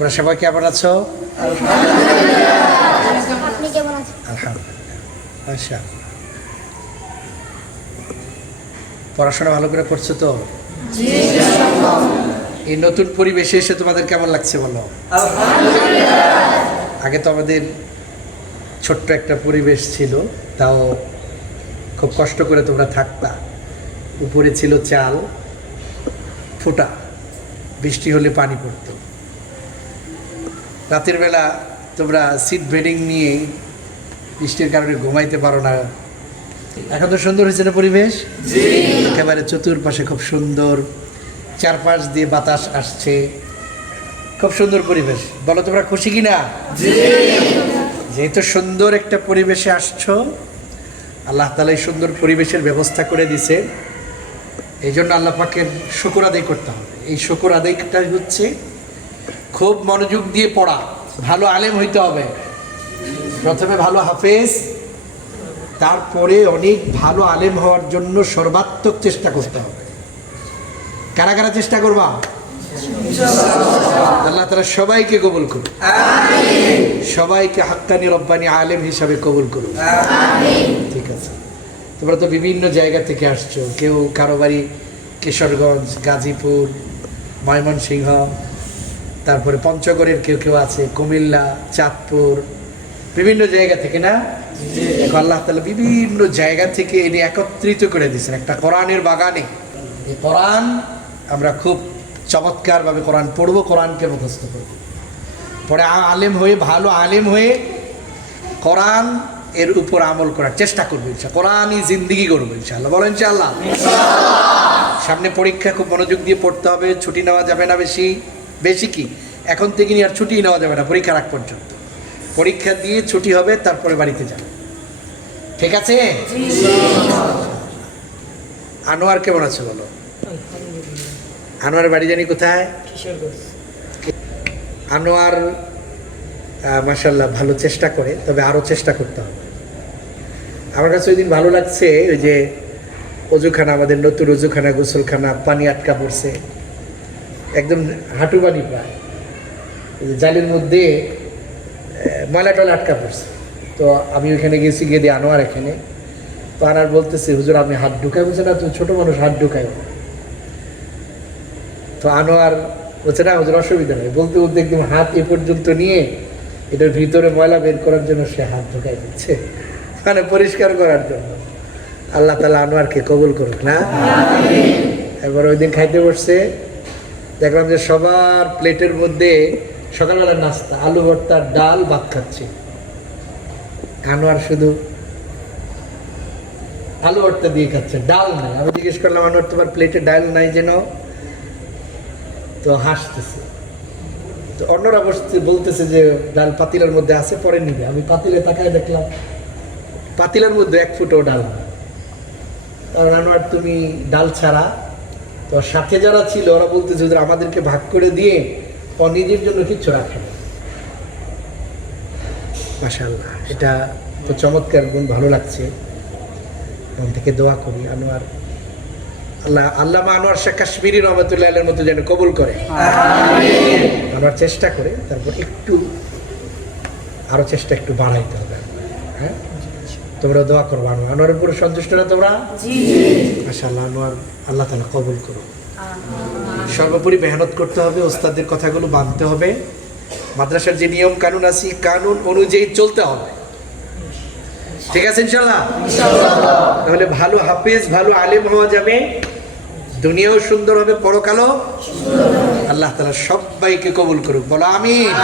তোমরা সবাই কেমন আছো? আপনি কেমন আছেন? আলহামদুলিল্লাহ। আচ্ছা, পড়াশোনা ভালো করে করছো তো? এই নতুন পরিবেশে এসে তোমাদের কেমন লাগছে বলো? আগে তো আমাদের ছোট্ট একটা পরিবেশ ছিল, তাও খুব কষ্ট করে তোমরা থাকতা। উপরে ছিল চাল ফোটা, বৃষ্টি হলে পানি পড়তো। রাতের বেলা তোমরা সিট বেডিং নিয়ে বৃষ্টির কারণে ঘুমাইতে পারো না। এখন তো সুন্দর হয়েছে না পরিবেশ? একেবারে চতুর্পাশে খুব সুন্দর, চারপাশ দিয়ে বাতাস আসছে, খুব সুন্দর পরিবেশ। বলো তোমরা খুশি কিনা? যেহেতু সুন্দর একটা পরিবেশে আসছো, আল্লাহ তাআলা এই সুন্দর পরিবেশের ব্যবস্থা করে দিছে, এই জন্য আল্লাহ পাকের শুকর আদায় করতে হবে। এই শুকর আদায়টা হচ্ছে খুব মনোযোগ দিয়ে পড়া, ভালো আলেম হইতে হবে। প্রথমে ভালো হাফেজ, তারপরে অনেক ভালো আলেম হওয়ার জন্য সর্বাত্মক চেষ্টা করতে হবে। কারা কারা চেষ্টা করবা? আল্লাহ তাআলা সবাইকে কবুল করুন, সবাইকে হাক্কানি রব্বানি আলেম হিসাবে কবুল করুন। ঠিক আছে, তোমরা তো বিভিন্ন জায়গা থেকে আসছো, কেউ কারো বাড়ি কিশোরগঞ্জ, গাজীপুর, ময়মনসিংহ, তারপরে পঞ্চগড়ের কেউ কেউ আছে, কুমিল্লা, চাঁদপুর, বিভিন্ন জায়গা থেকে না? আল্লাহ তাআলা বিভিন্ন জায়গা থেকে এনে একত্রিত করে দিয়েছেন একটা কোরআনের বাগানে। এই কোরআন আমরা খুব চমৎকারভাবে কোরআন পড়বো, কোরআনকে মুখস্থ করবো, পরে আলেম হয়ে, ভালো আলেম হয়ে কোরআন এর উপর আমল করার চেষ্টা করবো ইনশাআল্লাহ। কোরআনই জিন্দেগি করবো ইনশাআল্লাহ। বলো ইনশাআল্লাহ। সামনে পরীক্ষা, খুব মনোযোগ দিয়ে পড়তে হবে, ছুটি নেওয়া যাবে না বেশি। বেশি কি, এখন থেকে নিয়ে আর ছুটি নেওয়া যাবে না পরীক্ষার আগ পর্যন্ত। পরীক্ষা দিয়ে ছুটি হবে, তারপরে বাড়িতে যাবে। ঠিক আছে? আনোয়ার কেমন আছে বলো? আনোয়ার বাড়ি জানি কোথায়? আনোয়ার মাশাআল্লাহ ভালো চেষ্টা করে, তবে আরও চেষ্টা করতে হবে। আমার কাছে ওই দিন ভালো লাগছে, ওই যে অজুখানা, আমাদের নতুন অজুখানা, গোসলখানা, পানি আটকা পড়ছে একদম হাঁটু পানি, প্রায় জালের মধ্যে ময়লা টয়লা আটকা পড়ছে। তো আমি ওইখানে গেছি, গিয়ে দিয়ে আনোয়ার এখানে, তো আনার বলতেছে, হুজুর আমি হাত ঢুকাই। বলছে না, তুমি ছোটো মানুষ, হাত ঢুকাই। তো আনোয়ার বলছে না হুজুর অসুবিধা নেই। বলতে বলতে একদম হাত এ পর্যন্ত নিয়ে এটার ভিতরে ময়লা বের করার জন্য সে হাত ঢুকাই দিচ্ছে, মানে পরিষ্কার করার জন্য। আল্লাহ তাআলা আনোয়ারকে কবুল করুক না? এবার ওই দিন খাইতে বসছে, দেখলাম যে সবার প্লেটের মধ্যে সকালবেলার নাস্তা আলু ভর্তা, ডাল, ভাত খাচ্ছে। আনোয়ার শুধু আলু ভর্তা দিয়ে খাচ্ছে, ডাল নাই। আমি জিজ্ঞেস করলাম, আনোয়ার তোমার প্লেটে ডাল নাই যেন? তো হাসতেছে। তো অন্যরা বলতেছে যে ডাল পাতিলার মধ্যে আছে, পরে নিবে। আমি পাতিলে তাকায় দেখলাম পাতিলার মধ্যে এক ফুটও ডাল না। কারণ আনোয়ার তুমি ডাল ছাড়া। তো সাথে যারা ছিল ওরা বলতেছে যে আমাদেরকে ভাগ করে দিয়ে ও নিজের জন্য কিচ্ছু রাখে না। মাশাআল্লাহ, এটা তো চমৎকার গুণ, ভালো লাগছে। মন থেকে দোয়া করি আনোয়ার, আল্লামা আনোয়ার শেখ কাশ্মীরি রহমতুল্লাহ আলাইহির মতো যেন কবুল করে। আনোয়ার চেষ্টা করে, তারপর একটু আরো চেষ্টা একটু বাড়াইতে হবে। হ্যাঁ, তোমরা দোয়া করবো আনোয়ারের উপরে। সন্তুষ্ট না তোমরা? মাশাআল্লাহ, আনোয়ার আল্লাহ তাআলা কবুল করো। সর্বোপরি মেহনত করতে হবে, ওস্তাদের কথাগুলো মানতে হবে, মাদ্রাসার যে নিয়ম কানুন আছে কানুন অনুযায়ী চলতে হবে। ঠিক আছে ইনশাআল্লাহ? তাহলে ভালো হাফেজ, ভালো আলেম হওয়া যাবে, দুনিয়াও সুন্দর হবে, পরকালও। আল্লাহ তাআলা সবাইকে কবুল করুক, বলো আমিন।